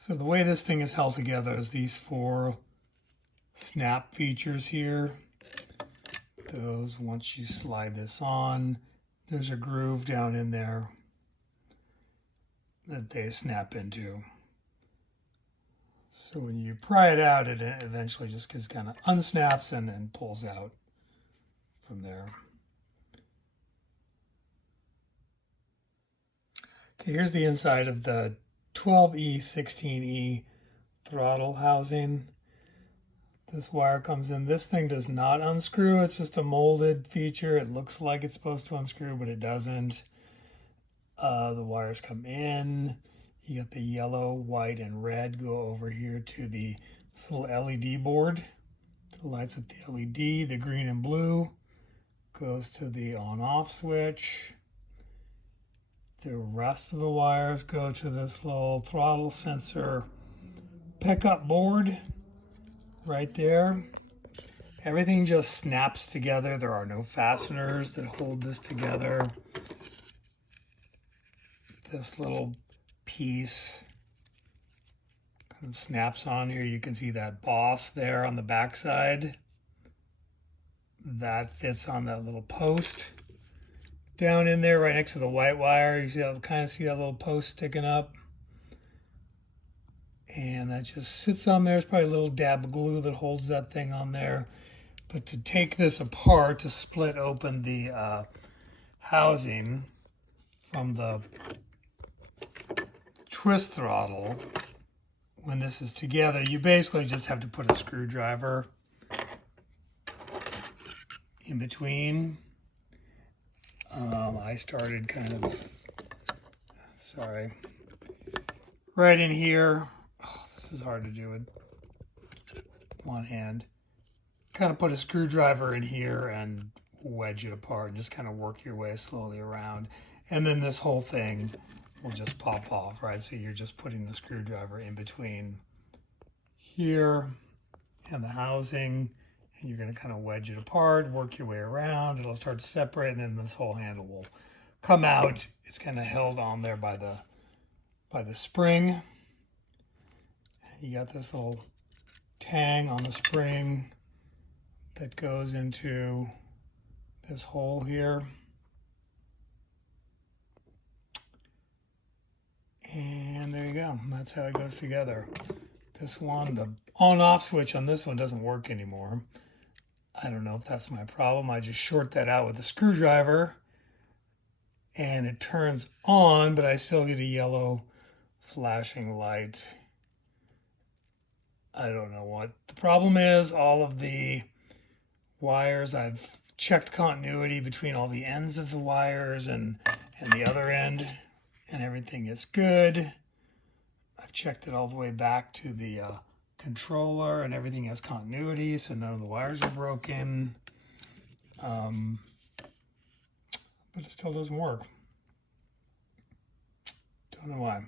So the way this thing is held together is these 4 snap features here. Those, once you slide this on, there's a groove down in there that they snap into. So when you pry it out, it eventually just kind of unsnaps and then pulls out from there. Okay, here's the inside of the 12E, 16E throttle housing. This wire comes in. This thing does not unscrew. It's just a molded feature. It looks like it's supposed to unscrew, but it doesn't. The wires come in. You got the yellow, white, and red go over here to this little LED board. It lights up the LED. The green and blue goes to the on-off switch. The rest of the wires go to this little throttle sensor pickup board right there. Everything just snaps together. There are no fasteners that hold this together. This little piece kind of snaps on here. You can see that boss there on the back side. That fits on that little post down in there right next to the white wire. You see, kind of see that little post sticking up. And that just sits on there. There's probably a little dab of glue that holds that thing on there. But to take this apart, to split open the housing from the twist throttle, when this is together, you basically just have to put a screwdriver in between. I started kind of, right in here. Oh, this is hard to do with one hand. Kind of put a screwdriver in here and wedge it apart and just kind of work your way slowly around. And then this whole thing will just pop off, right? So you're just putting the screwdriver in between here and the housing, and you're going to kind of wedge it apart, work your way around. It'll start to separate, and then this whole handle will come out. It's kind of held on there by the spring. You got this little tang on the spring that goes into this hole here. And there you go. That's how it goes together. This one, the on-off switch on this one doesn't work anymore. I don't know if that's my problem. I just short that out with a screwdriver and it turns on, but I still get a yellow flashing light. I don't know what the problem is. All of the wires, I've checked continuity between all the ends of the wires and the other end, and everything is good. I've checked it all the way back to the controller, and everything has continuity, so none of the wires are broken. But it still doesn't work. Don't know why.